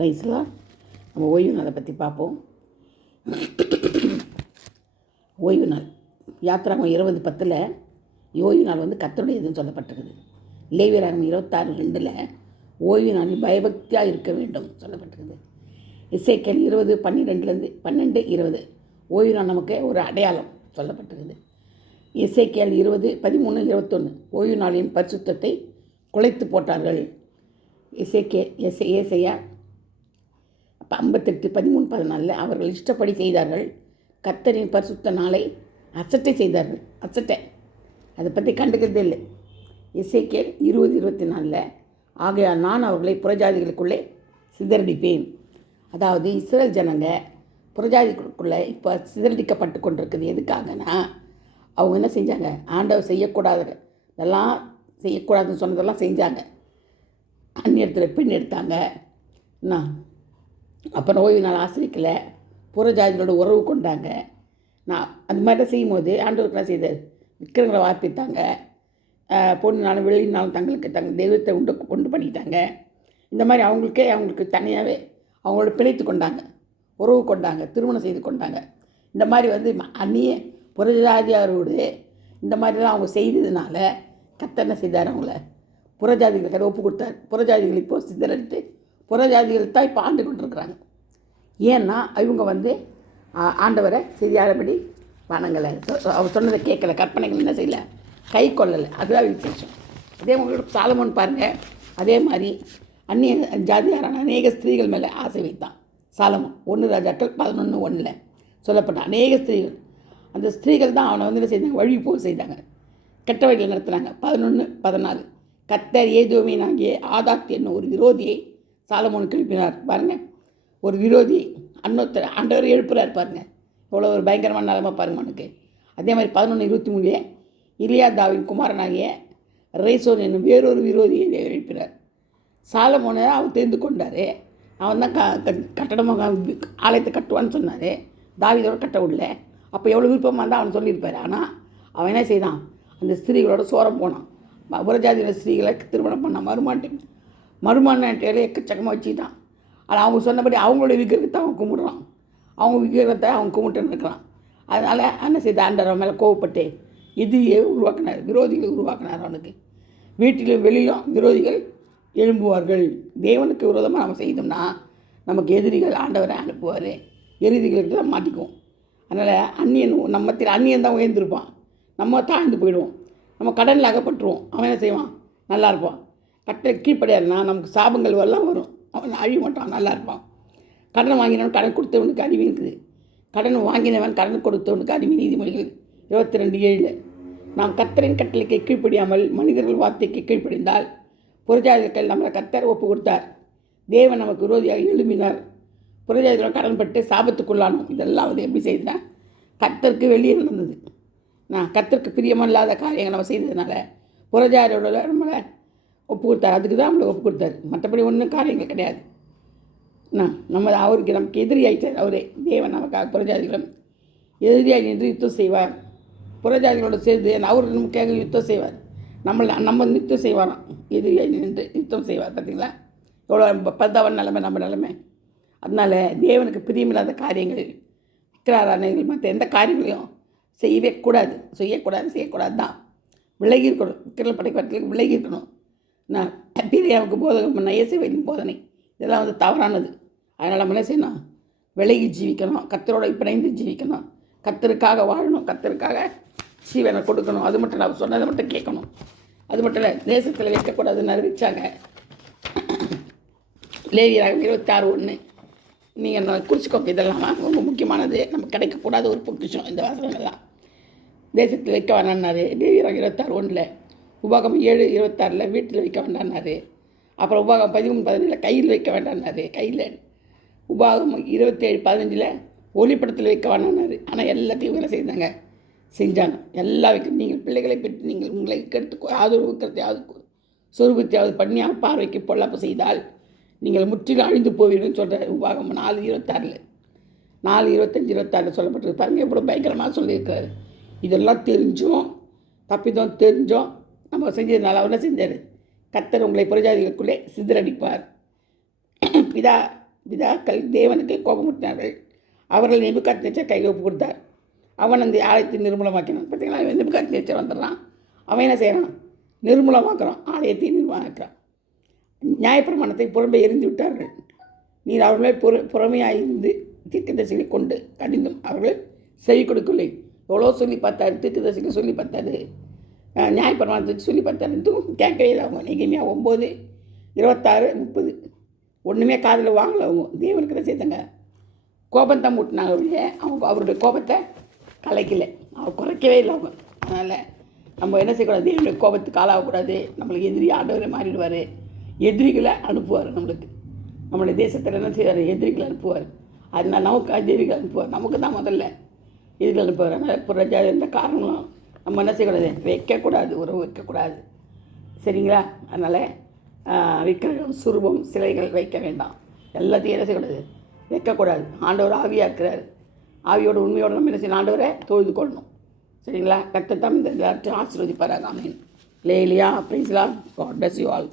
ரைஸ்லாம் நம்ம ஓய்வு நாளை பற்றி பார்ப்போம். ஓய்வு நாள் யாத்திராகம் 20:10 ஓய்வு நாள் கர்த்தருடையதுன்னு சொல்லப்பட்டிருக்குது. லேவியராகம் 26:2 ஓய்வு நாளில் பயபக்தியாக இருக்க வேண்டும் சொல்லப்பட்டிருக்குது. எசேக்கியேல் 20:12-20 ஓய்வு நாள் நமக்கு ஒரு அடையாளம் சொல்லப்பட்டிருக்குது. எசேக்கியேல் 20:13-21 ஓய்வு நாளின் பரிசுத்தத்தை குலைத்து போட்டார்கள். ஏசாயா 58:13-14 அவர்கள் இஷ்டப்படி செய்தார்கள். கர்த்தரின் பரிசுத்த நாளை அசட்டை செய்தார்கள். அதை பற்றி கண்டுக்கிறதே இல்லை. எசேக்கியேல் 20:24 ஆகையால் நான் அவர்களை புறஜாதிகளுக்குள்ளே சிதறடிப்பேன். அதாவது இஸ்ரேல் ஜனங்க புறஜாதிகளுக்குள்ளே இப்போ சிதறடிக்கப்பட்டு கொண்டிருக்குது. எதுக்காகனா அவங்க என்ன செஞ்சாங்க, ஆண்டவர் இதெல்லாம் செய்யக்கூடாதுன்னு சொன்னதெல்லாம் செஞ்சாங்க. அந்நியத்தில் பெண் எடுத்தாங்க. அப்புறம் ஓய்வு நாள் ஆசிரிக்கலை, புறஜாதிகளோட உறவு கொண்டாங்க. அந்த மாதிரி தான் செய்யும்போது ஆண்டவருக்கு என்ன செய்தார், விக்கிரங்களை வார்ப்பித்தாங்க. பொண்ணுனாலும் வெள்ளினாலும் தங்கள் தெய்வத்தை உண்டு பண்ணிட்டாங்க. இந்த மாதிரி அவங்களுக்கு தனியாகவே அவங்களோட பிணைத்து கொண்டாங்க, உறவு கொண்டாங்க, திருமணம் செய்து கொண்டாங்க. இந்த மாதிரி அந்நிய புறஜாதியாரோடு இந்த மாதிரிலாம் அவங்க செய்ததுனால கர்த்தர் என்ன செய்தார், அவங்கள புறஜாதிகளுக்கு ஒப்பு கொடுத்தார். புறஜாதிகள் இப்போது சிதறடித்து புறஜாதிகள் தான் இப்போ ஆண்டு கொண்டிருக்கிறாங்க. ஏன்னா இவங்க ஆண்டவரை சரியானபடி வணங்கலை, அவர் சொன்னதை கேட்கலை, கற்பனைகள் என்ன செய்யலை, கை கொள்ளலை. அதுதான் விசேஷம். அதே உங்களோட சாலமோன் பாருங்கள், அதே மாதிரி அந்நிய ஜாதியாரான அநேக ஸ்திரீகள் மேலே ஆசை வைத்தான் சாலமோன். 1 ராஜாக்கள் 11:1 சொல்லப்பட்ட அநேக ஸ்திரீகள், அந்த ஸ்திரீகள் தான் அவனை என்ன செய்தாங்க, வழி போல் செய்தாங்க, கெட்ட வழியில் நடத்துனாங்க. 11:14 கர்த்தர் ஏதோமியனாகிய ஆதாத் என்னும் ஒரு விரோதியை சாலமோனுக்கு எழுப்பினார். பாருங்கள், ஒரு விரோதி ஆண்டவர் எழுப்புறார். பாருங்கள் எவ்வளோ ஒரு பயங்கரமான நிலைமை பாருங்க அவனுக்கு. அதே மாதிரி 11:23 இலியாதாவின் குமாரனாகிய ரேசோன் என்னும் வேறொரு விரோதியை எழுப்பினார். சாலமோனை அவர் தெரிந்து கொண்டார். அவன் தான் கட்டடமாக ஆலயத்தை கட்டுவான்னு சொன்னார். தாவீதோட கட்ட விடல. அப்போ எவ்வளோ விருப்பமாக இருந்தால் அவன் சொல்லியிருப்பார். ஆனால் அவன் என்ன செய்தான், அந்த ஸ்திரீகளோட சோரம் போனான். புறஜாதியின ஸ்திரீகளை திருமணம் பண்ணான். மருமானாட்டையில எக்கச்சக்கமாக வச்சுக்கிட்டான். ஆனால் அவங்க சொன்னபடி அவங்களோட விக்கிரகத்தை அவன் கும்பிடுறான். அவங்க விக்கிரகத்தை அவன் கும்பிட்டு இருக்கிறான். அதனால் என்ன செய்த, ஆண்டவர் மேலே கோவப்பட்டு எதிரியை உருவாக்கினார், விரோதிகளை உருவாக்கினார். அவனுக்கு வீட்டிலும் வெளியிலும் விரோதிகள் எழும்புவார்கள். தேவனுக்கு விரோதமாக நம்ம செய்தோம்னா நமக்கு எதிரிகள் ஆண்டவரை அனுப்புவார். எதிரிகளுக்கு தான் மாட்டிக்குவோம். அதனால் அந்நியன் தான் உயர்ந்திருப்பான், நம்ம தாழ்ந்து போயிடுவோம், நம்ம கடனில் அகப்பட்டுருவோம். அவன் என்ன செய்வான், நல்லா இருப்பான். கீழ்ப்படையாருனா நமக்கு சாபங்கள் எல்லாம் வரும். அவன் அழிய மாட்டான், நல்லா இருப்பான். கடன் வாங்கினவன் கடன் கொடுத்தவனுக்கு அடிமை இருக்குது. கடன் வாங்கினவன் கடன் கொடுத்தவனுக்கு அடிமை. நீதிமொழிகள் 22:7 நாம் கர்த்தரின் கட்டளைக்கு கீழ்ப்படியாமல் மனிதர்கள் வார்த்தைக்கு கீழ்ப்படிந்தால் புறஜாதிகள் நம்மளை கர்த்தர் ஒப்பு கொடுத்தார். தேவன் நமக்கு விரோதியாக எழும்பினார். புறஜாதிகளோட கடன்பட்டு சாபத்துக்குள்ளானோம். இதெல்லாம் எப்படி செய்தேன், கர்த்தருக்கு வெளியே நடந்தது. கர்த்தருக்கு பிரியமில்லாத காரியங்கள் நம்ம செய்ததுனால புறஜாதியோட நம்மளை ஒப்பு கொடுத்தார். அதுக்கு தான் நம்மளை ஒப்பு கொடுத்தாரு. மற்றபடி ஒன்றும் காரியங்கள் கிடையாது. அவருக்கு நமக்கு எதிரி ஆயிட்டார். அவரே தேவன் நமக்காக புறஜாதிகளும் எதிரியாக நின்று யுத்தம் செய்வார். புறஜாதிகளோடு சேர்ந்து அவர் நமக்காக யுத்தம் செய்வார். நம்ம யுத்தம் செய்வாராம், எதிரியாக நின்று யுத்தம் செய்வார். பார்த்தீங்களா எவ்வளோ பத்தாவன் நிலைமை நம்ம நிலைமை. அதனால் தேவனுக்கு பிரியமில்லாத காரியங்கள், விக்கிராராதனைகள், மற்ற எந்த காரியங்களையும் செய்யக்கூடாது தான். விலகி இருக்கணும். விக்கிரல் படைக்கிறதுக்கு விலகி இருக்கணும். பீரியாவுக்கு போதகம் பண்ண இயேசுவின் போதனை இதெல்லாம் தவறானது. அதனால் நம்ம என்ன செய்யணும், விலகி ஜீவிக்கணும், கர்த்தரோட பிணைந்து ஜீவிக்கணும், கர்த்தருக்காக வாழணும், கர்த்தருக்காக ஜீவனை கொடுக்கணும். அது மட்டும் இல்லை, அவர் சொன்னதை மட்டும் கேட்கணும். அது மட்டும் இல்லை, தேசத்தில் வைக்கக்கூடாதுன்னு அறிவிச்சாங்க. லேவியராகம் 26:1 நீங்கள் குறிச்சிக்கோங்க. இதெல்லாம் ரொம்ப முக்கியமானது, நம்ம கிடைக்கக்கூடாத ஒரு பொக்கிஷம். இந்த வாசகங்கள்லாம் தேசத்தில் வைக்க வேண்டான்னாரு. லேவியராகம் 26:1 உபாகமம் 7:26 வீட்டில் வைக்க வேண்டான்னாரு. அப்புறம் உபாகம் 13:17 கையில் வைக்க வேண்டான்னாரு. கையில் உபாகமம் 27:15 ஒளிப்படத்தில் வைக்க வேண்டான்னாரு. ஆனால் எல்லாத்தையும் வேலை செஞ்சாங்க. எல்லா நீங்கள் பிள்ளைகளை பெற்று நீங்கள் உங்களை கெடுத்து ஆதரவு இருக்கிறதையாவது சொரூபத்தையாவது பண்ணி பார்வைக்கு பொல்லாப்பு செய்தால் நீங்கள் முற்றிலும் அழிந்து போவீர்கள்னு சொல்கிறார். உபாகமம் 4:26 4:25-26 சொல்லப்பட்டிருக்கு. பாருங்கள் எவ்வளோ பயங்கரமாக சொல்லியிருக்கிறாரு. இதெல்லாம் தெரிஞ்சோம் நம்ம செஞ்சதுனால என்ன செஞ்சார், கர்த்தர் உங்களை புறஜாதிகளுக்குள்ளே சிதறடிப்பார். பிதா பிதாக்கள் தேவனுக்கு கோபமுட்டினார்கள். அவர்கள் நேபுகாத்நேச்சர் கையில் ஒப்பு கொடுத்தார். அவன் அந்த ஆலயத்தை நிர்மூலமாக்கினான். பார்த்தீங்களா, நேபுகாத்நேச்சர் வந்துடுறான். அவன் என்ன செய்கிறான்? நிர்மூலமாக்குறான், ஆலயத்தை நிர்மூலமாக்குறான். நியாயப்பிரமாணத்தை புறம்பே எரிந்து விட்டார்கள். நீர் அவர்களை புறமையாயிருந்து தீர்க்கதரிசிகளை கொண்டு கடிந்தும் அவர்கள் செவி கொடுக்கவில்லை. எவ்வளோ சொல்லி பார்த்தாரு, தீர்க்கதரிசிகள் சொல்லி பார்த்தாரு, நியாயப்பிரமாணத்தை சொல்லி பார்த்தாருன்ட்டும் கேட்கவே இல்லை. அவங்க நெகேமியா 9:26-30 ஒன்றுமே காதில் வாங்கலை. அவங்க தேவனுக்கு தான் சேர்த்தாங்க. கோபத்தை மூட்டினாங்க ஒழிய அவங்க அவருடைய கோபத்தை கலைக்கலை, அவங்க குறைக்கவே இல்லை அவங்க. அதனால் நம்ம என்ன செய்யக்கூடாது? தேவனுடைய கோபத்துக்கு ஆளாகக்கூடாது. நம்மளுக்கு எதிரி ஆண்டவரை மாறிடுவார். எதிரிகளை அனுப்புவார். நம்மளுடைய தேசத்தில் என்ன செய்வார்? எதிரிகளை அனுப்புவார். அதனால் நமக்கு எதிரிகள் அனுப்புவார். நமக்கு தான் முதல்ல எதிரிகள் அனுப்புவார். அதனால் புறஜா எந்த காரணங்களும் நம்ம என்ன செய்யக்கூடாது? வைக்கக்கூடாது, உறவு வைக்கக்கூடாது. சரிங்களா? அதனால் விக்கிரகம், சுரூபம், சிலைகள் வைக்க வேண்டாம். எல்லாத்தையும் என்ன செய்யக்கூடாது? வைக்கக்கூடாது. ஆண்டவர் ஆவியாக இருக்கிறார். ஆவியோட உண்மையோடு நம்ம என்ன செய்யணும்? ஆண்டவரை தொழுது கொள்ளணும். சரிங்களா? கர்த்தர் தாம் இந்த ஆசீர்வதிப்பாராக. ஆமென். லேலியா, praise the lord. God bless you all.